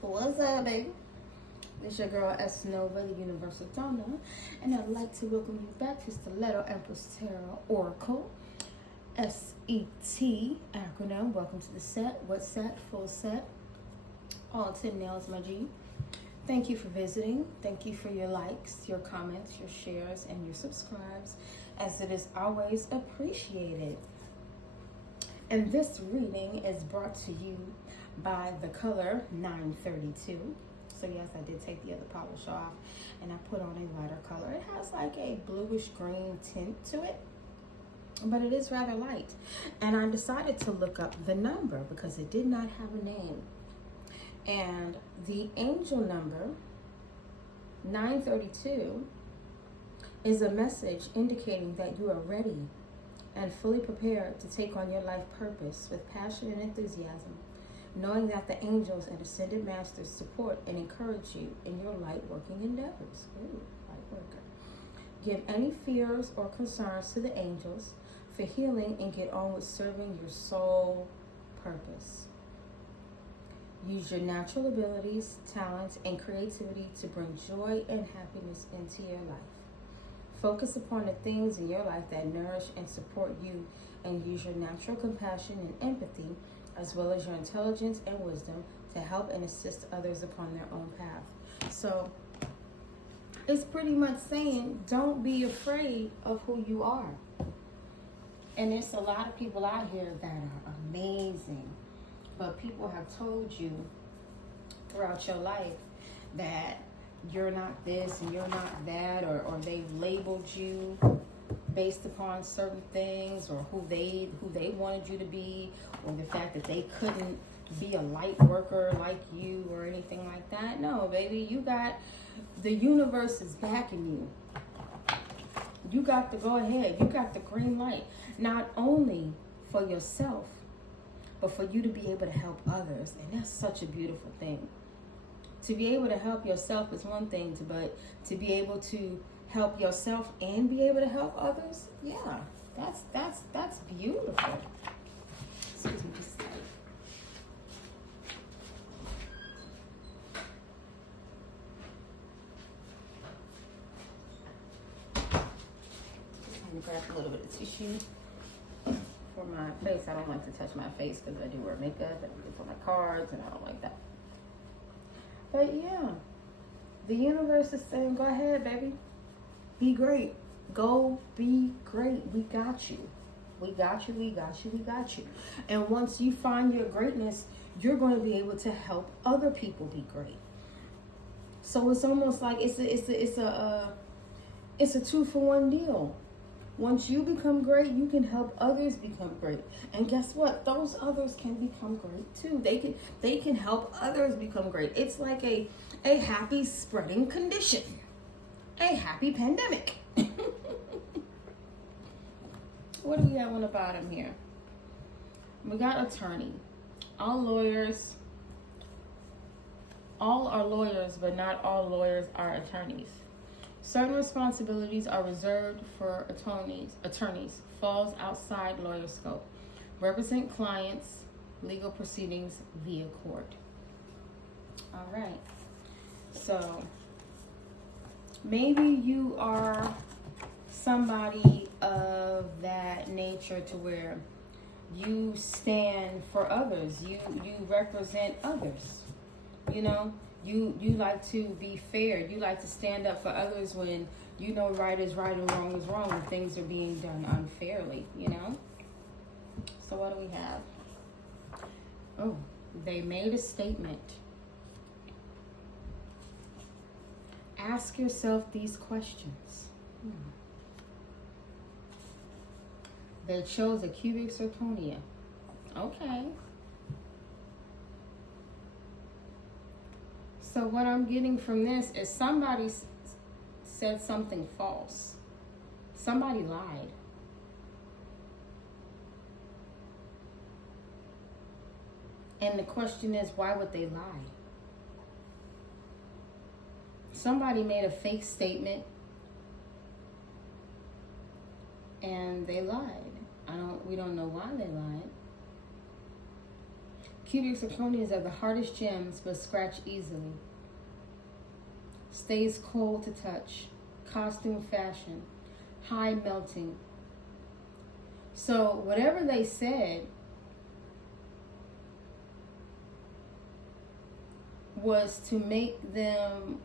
What's up, baby? It's your girl S. Nova, the Universal Donor, and I'd like to welcome you back to Stiletto Empress Tarot Oracle. S.E.T. acronym. Welcome to the set. What set? Full set. All 10 nails, my G. Thank you for visiting. Thank you for your likes, your comments, your shares, and your subscribes, as it is always appreciated. And this reading is brought to you by the color 932. So yes, I did take the other polish off and I put on a lighter color. It has like a bluish green tint to it, but it is rather light. And I decided to look up the number because it did not have a name. And the angel number 932 is a message indicating that you are ready and fully prepared to take on your life purpose with passion and enthusiasm, knowing that the angels and ascended masters support and encourage you in your light working endeavors. Ooh, light worker. Give any fears or concerns to the angels for healing and get on with serving your soul purpose. Use your natural abilities, talents, and creativity to bring joy and happiness into your life. Focus upon the things in your life that nourish and support you, and use your natural compassion and empathy, as well as your intelligence and wisdom, to help and assist others upon their own path. So it's pretty much saying, don't be afraid of who you are. And there's a lot of people out here that are amazing, but people have told you throughout your life that you're not this and you're not that, or they've labeled you based upon certain things, or who they wanted you to be, or the fact that they couldn't be a light worker like you or anything like that. No, baby, you got, the universe is backing you. You got the go ahead. You got the green light, not only for yourself, but for you to be able to help others. And that's such a beautiful thing. To be able to help yourself is one thing, but to be able to help yourself and be able to help others, yeah, that's beautiful. Excuse me, just trying to grab a little bit of tissue for my face. I don't like to touch my face because I do wear makeup and for my cards, and I don't like that. But yeah, the universe is saying, go ahead, baby. Be great. Go be great. We got you. We got you. We got you. We got you. And once you find your greatness, you're going to be able to help other people be great. So it's almost like it's a 2-for-1 deal. Once you become great, you can help others become great. And guess what? Those others can become great too. They can help others become great. It's like a happy spreading condition. A happy pandemic. What do we have on the bottom here? We got attorney. All are lawyers, but not all lawyers are attorneys. Certain responsibilities are reserved for attorneys. Falls outside lawyer scope. Represent clients, legal proceedings via court. All right. So maybe you are somebody of that nature to where you stand for others. You represent others. You know, you like to be fair. You like to stand up for others when you know right is right and wrong is wrong, and things are being done unfairly, you know? So what do we have? Oh, they made a statement. Ask yourself these questions. They chose a cubic zirconia. Okay. So what I'm getting from this is somebody said something false. Somebody lied. And the question is, why would they lie? Somebody made a fake statement and they lied. We don't know why they lied. Cubic zirconias are the hardest gems but scratch easily. Stays cold to touch. Costume fashion. High melting. So whatever they said was to make them,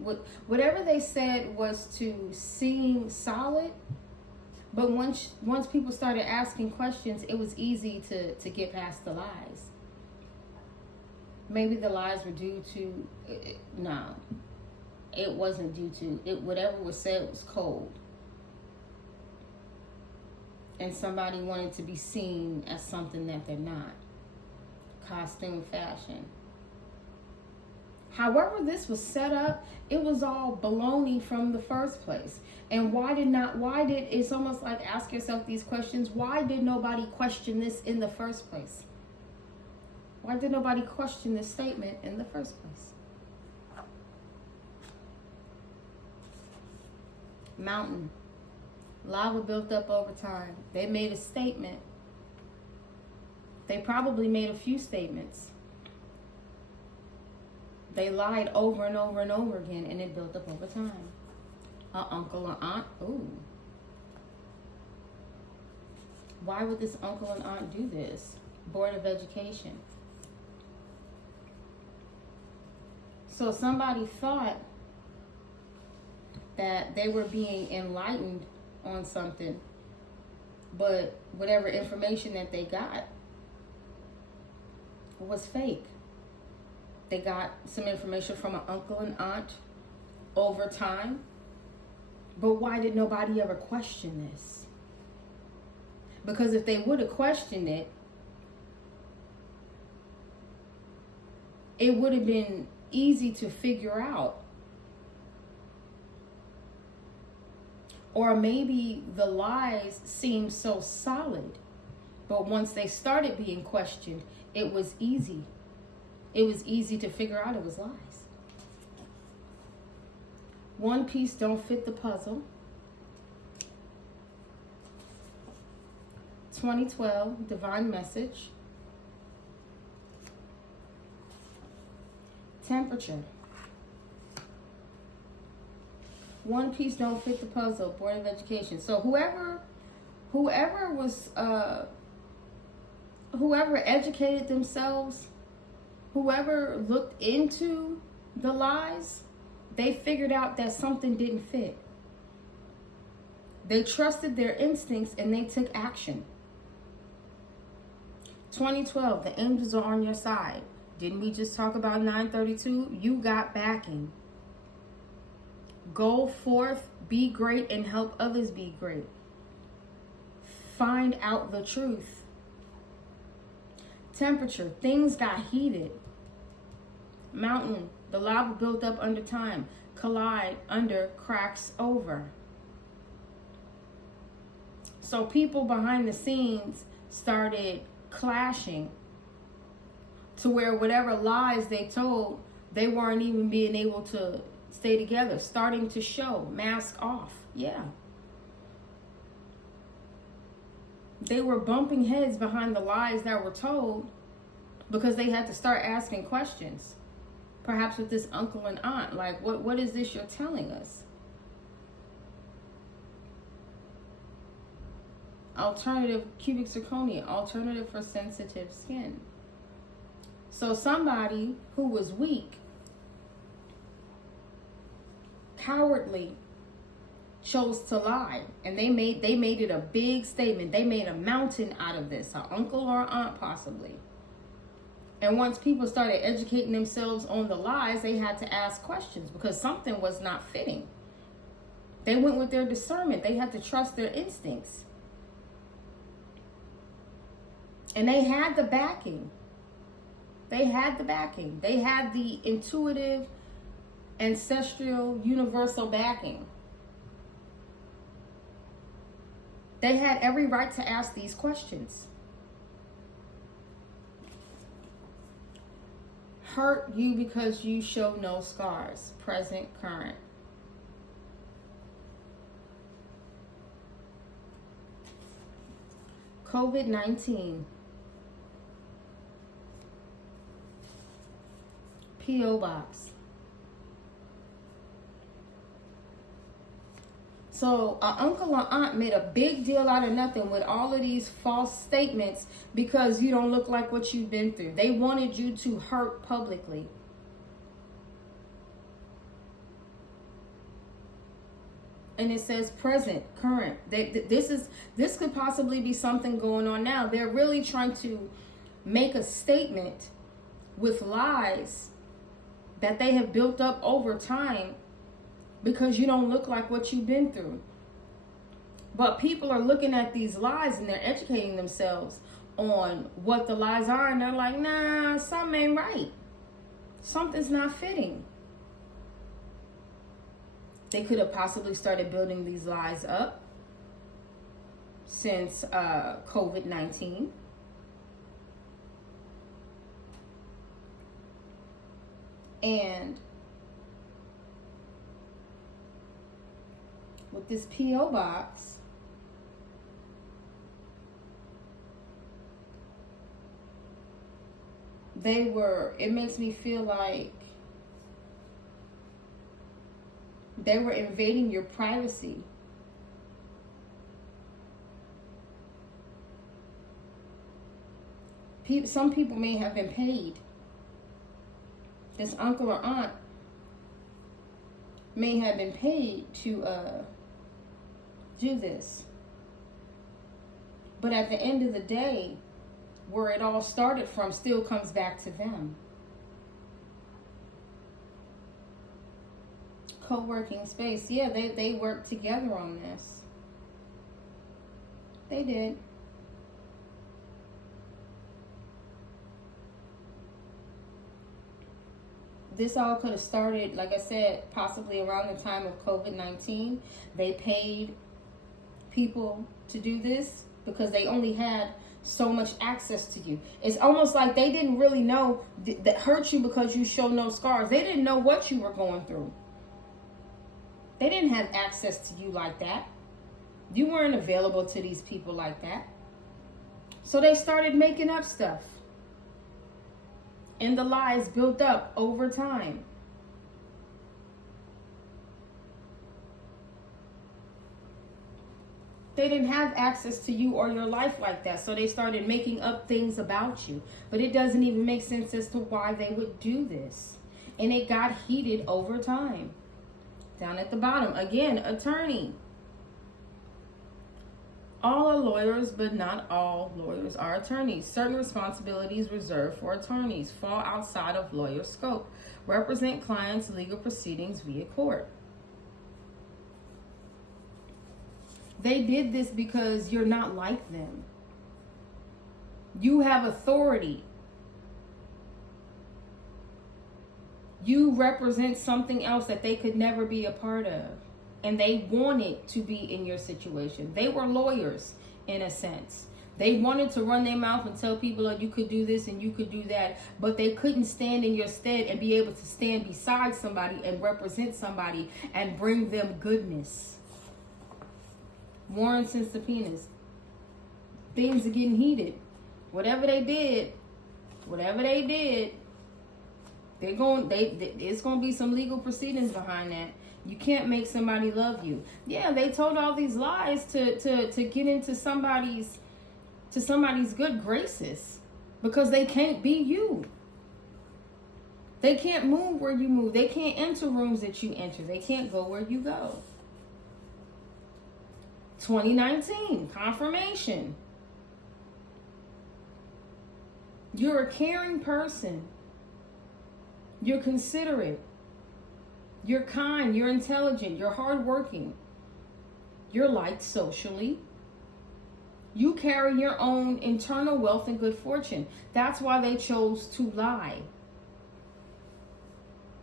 whatever they said was to seem solid, but once people started asking questions, it was easy to get past the lies. Maybe the lies were due to, no, it wasn't due to, whatever was said was cold. And somebody wanted to be seen as something that they're not. Costume fashion. However this was set up, it was all baloney from the first place. And it's almost like ask yourself these questions. Why did nobody question this in the first place? Why did nobody question this statement in the first place? Mountain. Lava built up over time. They made a statement. They probably made a few statements. They lied over and over and over again, and it built up over time. Uncle or aunt, ooh. Why would this uncle and aunt do this? Board of Education. So somebody thought that they were being enlightened on something, but whatever information that they got was fake. They got some information from an uncle and aunt over time, but why did nobody ever question this? Because if they would have questioned it, it would have been easy to figure out. Or maybe the lies seemed so solid, but once they started being questioned, it was easy. It was easy to figure out it was lies. One piece don't fit the puzzle. 2012, divine message. Temperature. One piece don't fit the puzzle. Board of Education. So whoever educated themselves, whoever looked into the lies, they figured out that something didn't fit. They trusted their instincts and they took action. 2012, the angels are on your side. Didn't we just talk about 932? You got backing. Go forth, be great, and help others be great. Find out the truth. Temperature, things got heated. Mountain, the lava built up under time. Collide, under, cracks over. So people behind the scenes started clashing to where whatever lies they told, they weren't even being able to stay together. Starting to show, mask off. Yeah. They were bumping heads behind the lies that were told because they had to start asking questions. Perhaps with this uncle and aunt, like, what is this you're telling us? Alternative cubic zirconia, alternative for sensitive skin. So somebody who was weak, cowardly, chose to lie, and they made it a big statement. They made a mountain out of this, an uncle or aunt possibly. And once people started educating themselves on the lies, they had to ask questions because something was not fitting. They went with their discernment. They had to trust their instincts. And they had the backing. They had the backing. They had the intuitive, ancestral, universal backing. They had every right to ask these questions. Hurt you because you show no scars. Present, current. COVID-19. P.O. Box. So an uncle or aunt made a big deal out of nothing with all of these false statements because you don't look like what you've been through. They wanted you to hurt publicly. And it says present, current. This could possibly be something going on now. They're really trying to make a statement with lies that they have built up over time because you don't look like what you've been through. But people are looking at these lies and they're educating themselves on what the lies are, and they're like, nah, something ain't right. Something's not fitting. They could have possibly started building these lies up since COVID-19. And with this P.O. box, it makes me feel like they were invading your privacy. Some people may have been paid. This uncle or aunt may have been paid to do this. But at the end of the day, where it all started from still comes back to them. Co-working space. Yeah, they worked together on this. They did. This all could have started, like I said, possibly around the time of COVID-19. They paid people to do this because they only had so much access to you. It's almost like they didn't really know that hurt you because you show no scars. They didn't know what you were going through. They didn't have access to you like that. You weren't available to these people like that. So they started making up stuff. And the lies built up over time. They didn't have access to you or your life like that. So they started making up things about you. But it doesn't even make sense as to why they would do this. And it got heated over time. Down at the bottom, again, attorney. All are lawyers, but not all lawyers are attorneys. Certain responsibilities reserved for attorneys fall outside of lawyer scope. Represent clients' legal proceedings via court. They did this because you're not like them. You have authority. You represent something else that they could never be a part of. And they wanted to be in your situation. They were lawyers, in a sense. They wanted to run their mouth and tell people, oh, you could do this and you could do that. But they couldn't stand in your stead and be able to stand beside somebody and represent somebody and bring them goodness. Warrants and subpoenas. Things are getting heated. Whatever they did, it's going to be some legal proceedings behind that. You can't make somebody love you. Yeah, they told all these lies to get into somebody's good graces because they can't be you. They can't move where you move. They can't enter rooms that you enter. They can't go where you go. 2019, confirmation. You're a caring person. You're considerate. You're kind, you're intelligent, you're hardworking. You're liked socially. You carry your own internal wealth and good fortune. That's why they chose to lie.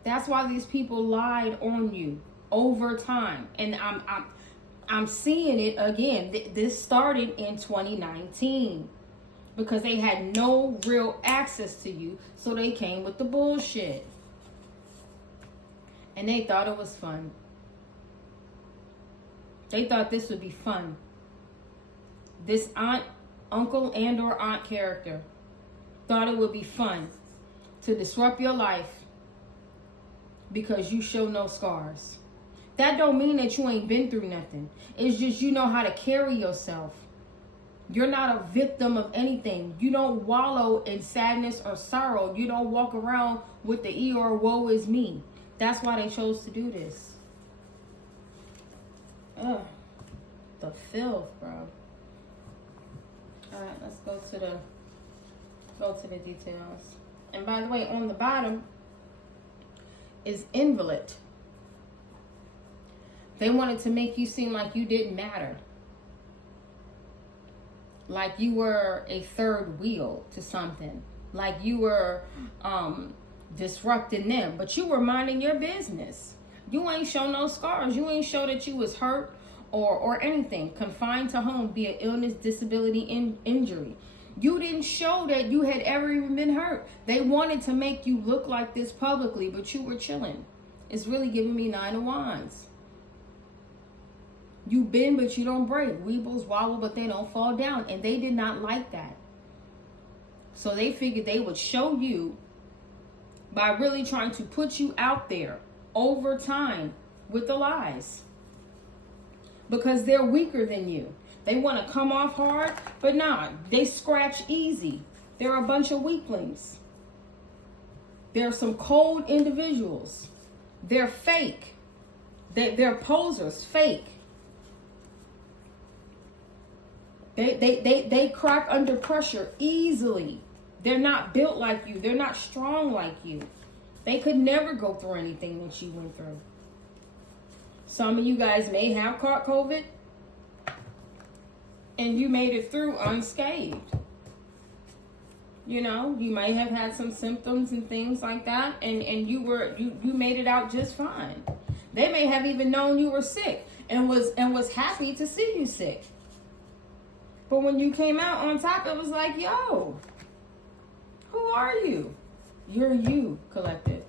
That's why these people lied on you over time. And I'm seeing it again. This started in 2019 because they had no real access to you, so they came with the bullshit. And they thought it was fun. They thought this would be fun. This uncle and or aunt character thought it would be fun to disrupt your life because you show no scars. That don't mean that you ain't been through nothing. It's just you know how to carry yourself. You're not a victim of anything. You don't wallow in sadness or sorrow. You don't walk around with the Eeyore, woe is me. That's why they chose to do this. Ugh. The filth, bro. Alright, let's go to the details. And by the way, on the bottom is invalid. They wanted to make you seem like you didn't matter. Like you were a third wheel to something. Like you were disrupting them. But you were minding your business. You ain't show no scars. You ain't show that you was hurt or anything. Confined to home via illness, disability, injury. You didn't show that you had ever even been hurt. They wanted to make you look like this publicly, but you were chilling. It's really giving me 9 of Wands. You bend, but you don't break. Weebles wobble, but they don't fall down. And they did not like that. So they figured they would show you by really trying to put you out there over time with the lies. Because they're weaker than you. They want to come off hard, but nah, they scratch easy. They're a bunch of weaklings. They're some cold individuals. They're fake. They're posers, fake. They crack under pressure easily. They're not built like you. They're not strong like you. They could never go through anything that you went through. Some of you guys may have caught COVID and you made it through unscathed. You know, you may have had some symptoms and things like that, and you made it out just fine. They may have even known you were sick and was happy to see you sick. But when you came out on top, it was like, yo, who are you? You're you, collective.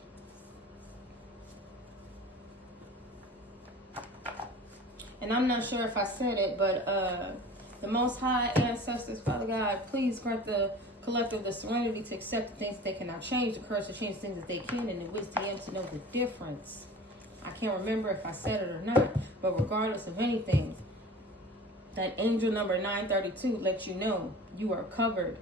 And I'm not sure if I said it, but the Most High Ancestors, Father God, please grant the collective the serenity to accept the things that they cannot change, the courage to change things that they can, and the wisdom to know the difference. I can't remember if I said it or not, but regardless of anything, that angel number 932 lets you know you are covered.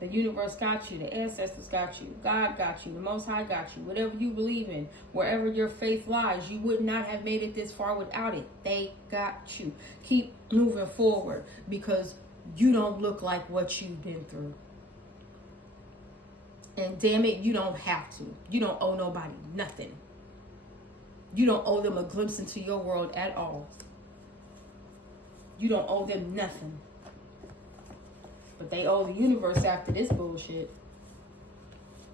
The universe got you. The ancestors got you. God got you. The Most High got you. Whatever you believe in, wherever your faith lies, you would not have made it this far without it. They got you. Keep moving forward because you don't look like what you've been through. And damn it, you don't have to. You don't owe nobody nothing. You don't owe them a glimpse into your world at all. You don't owe them nothing. But they owe the universe after this bullshit.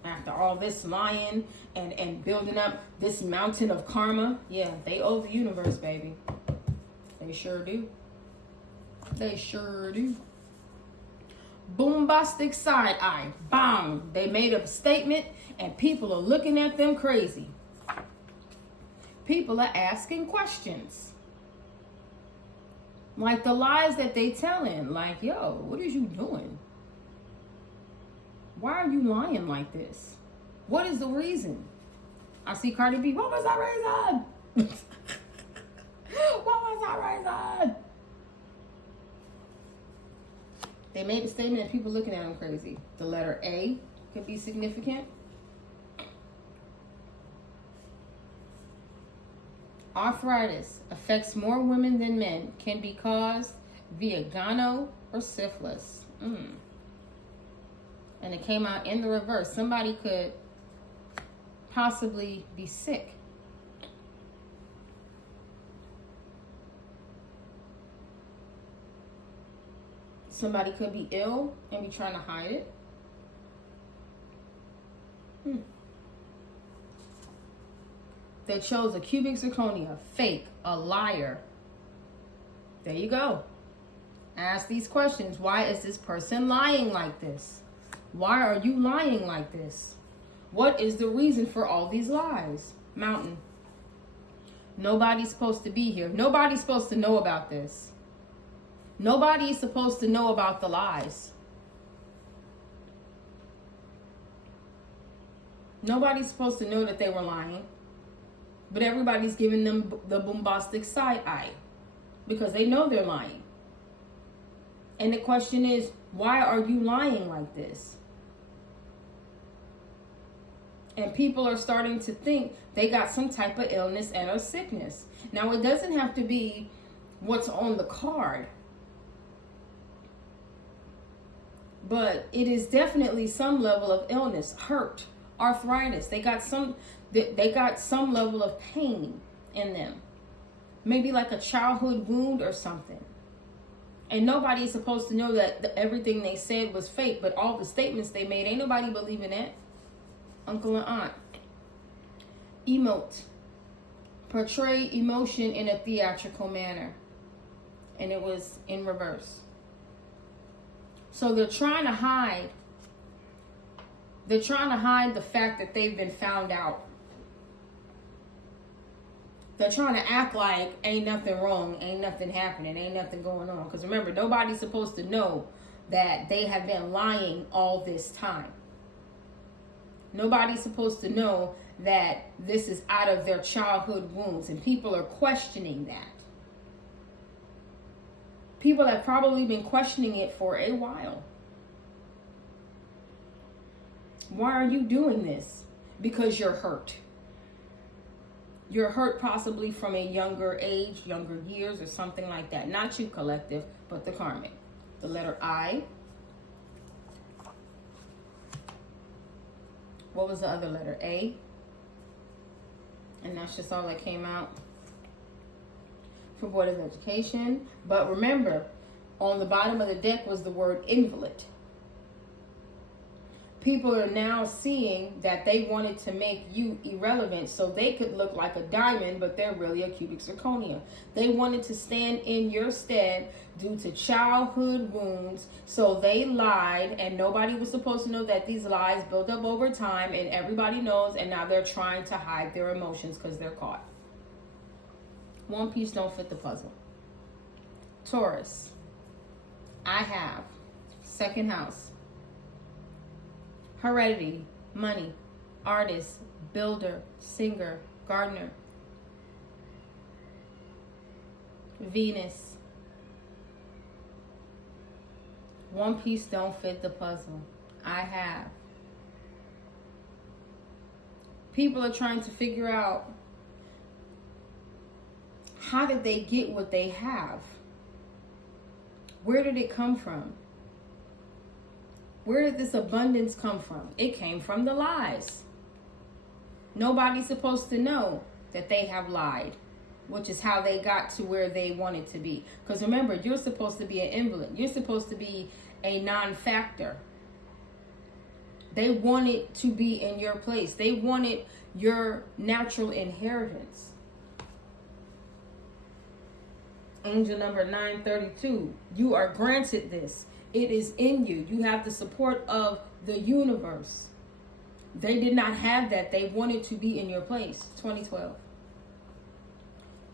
After all this lying and building up this mountain of karma. Yeah, they owe the universe, baby. They sure do. They sure do. Boombastic side eye. Bang. They made up a statement and people are looking at them crazy. People are asking questions. Like the lies that they telling. Like, yo, what is you doing? Why are you lying like this? What is the reason? I see Cardi B. What was that reason? What was that reason? They made a statement and people looking at them crazy. The letter A could be significant. Arthritis affects more women than men. Can be caused via gono or syphilis. And it came out in the reverse. Somebody could possibly be sick. Somebody could be ill and be trying to hide it. They chose a cubic zirconia, fake, a liar. There you go. Ask these questions. Why is this person lying like this? Why are you lying like this? What is the reason for all these lies? Mountain. Nobody's supposed to be here. Nobody's supposed to know about this. Nobody is supposed to know about the lies. Nobody's supposed to know that they were lying. But everybody's giving them the bombastic side eye because they know they're lying. And the question is, why are you lying like this? And people are starting to think they got some type of illness and or sickness. Now, it doesn't have to be what's on the card, but it is definitely some level of illness, hurt, arthritis. They got some level of pain in them. Maybe like a childhood wound or something. And nobody's supposed to know that everything they said was fake, but all the statements they made, ain't nobody believing that. Uncle and aunt. Emote. Portray emotion in a theatrical manner. And it was in reverse. So they're trying to hide. They're trying to hide the fact that they've been found out. They're trying to act like ain't nothing wrong, ain't nothing happening, ain't nothing going on. Because remember, nobody's supposed to know that they have been lying all this time. Nobody's supposed to know that this is out of their childhood wounds. And people are questioning that. People have probably been questioning it for a while. Why are you doing this? Because you're hurt. You're hurt possibly from a younger age, younger years, or something like that. Not you, collective, but the karmic. The letter I. What was the other letter? A. And that's just all that came out for Board of Education. But remember, on the bottom of the deck was the word invalid. People are now seeing that they wanted to make you irrelevant so they could look like a diamond, but they're really a cubic zirconia. They wanted to stand in your stead due to childhood wounds, so they lied, and nobody was supposed to know that these lies built up over time, and everybody knows, and now they're trying to hide their emotions because they're caught. One piece don't fit the puzzle. Taurus. I have second house. Heredity, money, artist, builder, singer, gardener. Venus. One piece don't fit the puzzle. I have. People are trying to figure out, how did they get what they have? Where did it come from? Where did this abundance come from? It came from the lies. Nobody's supposed to know that they have lied, which is how they got to where they wanted to be. Because remember, you're supposed to be an invalid. You're supposed to be a non-factor. They wanted to be in your place. They wanted your natural inheritance. Angel number 932. You are granted this. It is in you. You have the support of the universe. They did not have that. They wanted to be in your place. 2012.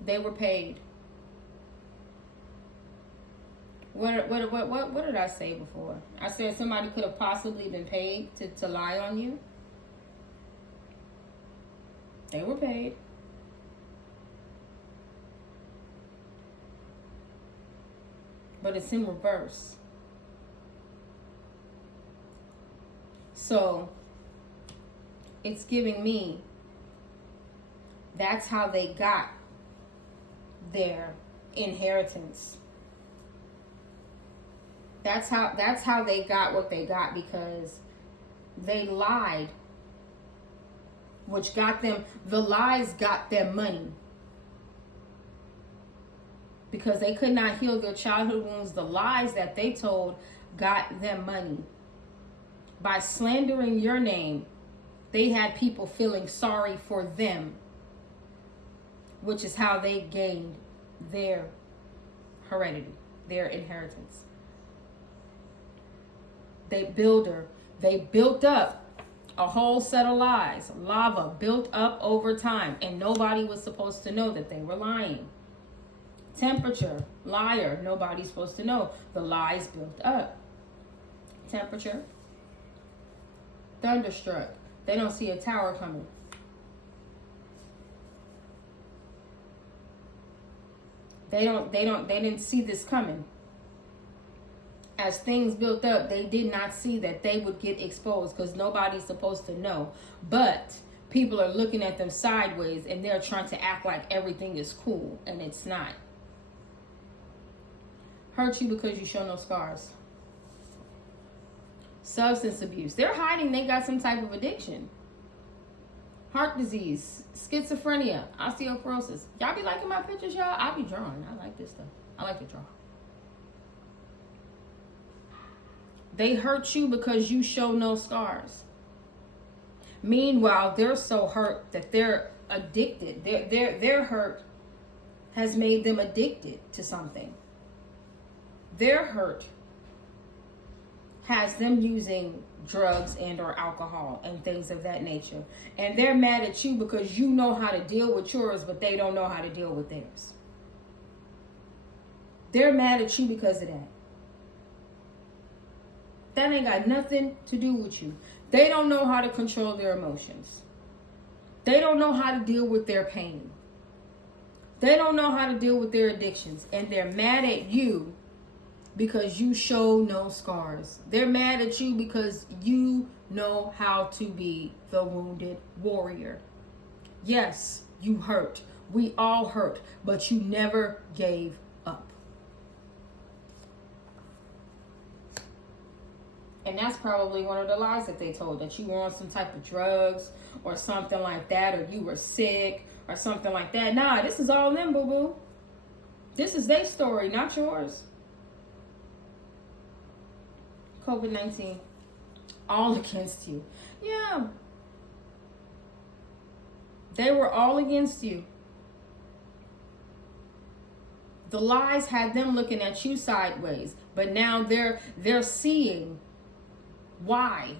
They were paid. What did I say before? I said somebody could have possibly been paid to lie on you. They were paid. But it's in reverse. So it's giving me, that's how they got their inheritance. That's how they got what they got, because they lied, which got them, the lies got them money. Because they could not heal their childhood wounds, the lies that they told got them money. By slandering your name, they had people feeling sorry for them, which is how they gained their heredity, their inheritance. They built up a whole set of lies. Lava built up over time, and nobody was supposed to know that they were lying. Temperature, liar, nobody's supposed to know. The lies built up. Temperature, thunderstruck. They don't see a tower coming. They didn't see this coming. As things built up, they did not see that they would get exposed, because nobody's supposed to know. But people are looking at them sideways, and they're trying to act like everything is cool, and it's not. Hurt you because you show no scars. Substance abuse. They're hiding they got some type of addiction. Heart disease, schizophrenia, osteoporosis. Y'all be liking my pictures, y'all? I be drawing. I like this stuff. I like to draw. They hurt you because you show no scars. Meanwhile, they're so hurt that they're addicted. Their hurt has made them addicted to something. Their hurt has them using drugs and or alcohol and things of that nature. And they're mad at you because you know how to deal with yours, but they don't know how to deal with theirs. They're mad at you because of that. That ain't got nothing to do with you. They don't know how to control their emotions. They don't know how to deal with their pain. They don't know how to deal with their addictions. And they're mad at you because you show no scars. They're mad at you because you know how to be the wounded warrior. Yes, you hurt. We all hurt, but you never gave up. And that's probably one of the lies that they told, that you were on some type of drugs or something like that, or you were sick or something like that. Nah, this is all them, boo-boo. This is their story, not yours. COVID-19, all against you. Yeah. They were all against you. The lies had them looking at you sideways, but now they're seeing why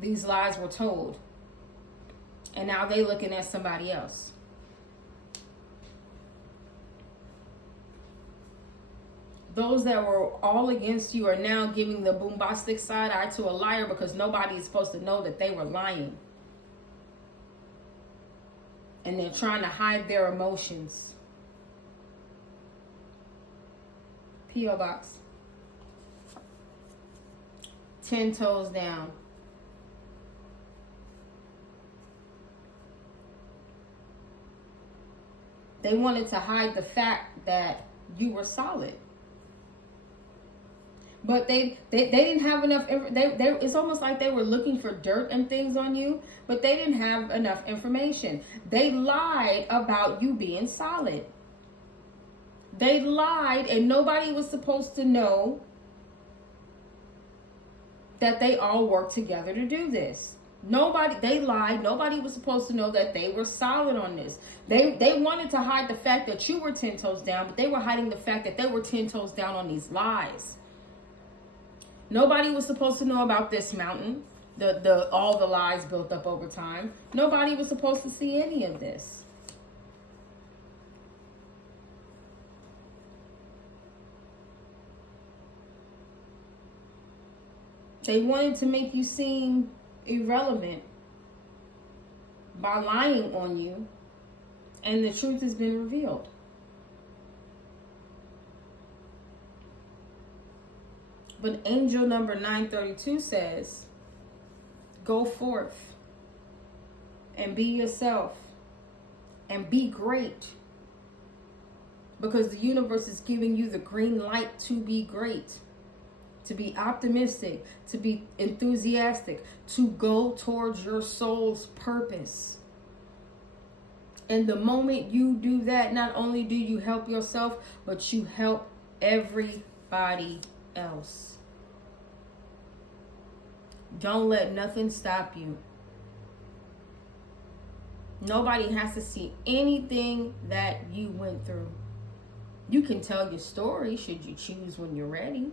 these lies were told. And now they looking at somebody else. Those that were all against you are now giving the bombastic side eye to a liar, because nobody is supposed to know that they were lying. And they're trying to hide their emotions. P.O. Box. 10 toes down. They wanted to hide the fact that you were solid. But they didn't have enough. It's almost like they were looking for dirt and things on you, but they didn't have enough information. They lied about you being solid. They lied, and nobody was supposed to know that they all worked together to do this. They lied. Nobody was supposed to know that they were solid on this. They wanted to hide the fact that you were 10 toes down, but they were hiding the fact that they were 10 toes down on these lies. Nobody was supposed to know about this mountain, all the lies built up over time. Nobody was supposed to see any of this. They wanted to make you seem irrelevant by lying on you, and the truth has been revealed. But angel number 932 says, go forth and be yourself and be great, because the universe is giving you the green light to be great, to be optimistic, to be enthusiastic, to go towards your soul's purpose. And the moment you do that, not only do you help yourself, but you help everybody else. Don't let nothing stop you. Nobody has to see anything that you went through. You can tell your story should you choose when you're ready.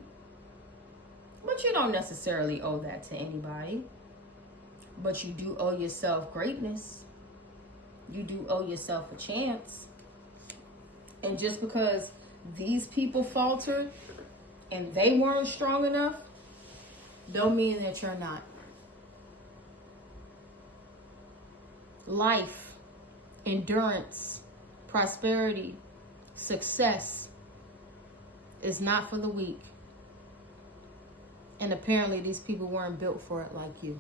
But you don't necessarily owe that to anybody. But you do owe yourself greatness. You do owe yourself a chance. And just because these people faltered and they weren't strong enough, don't mean that you're not. Life, endurance, prosperity, Success is not for the weak. And apparently these people weren't built for it like you.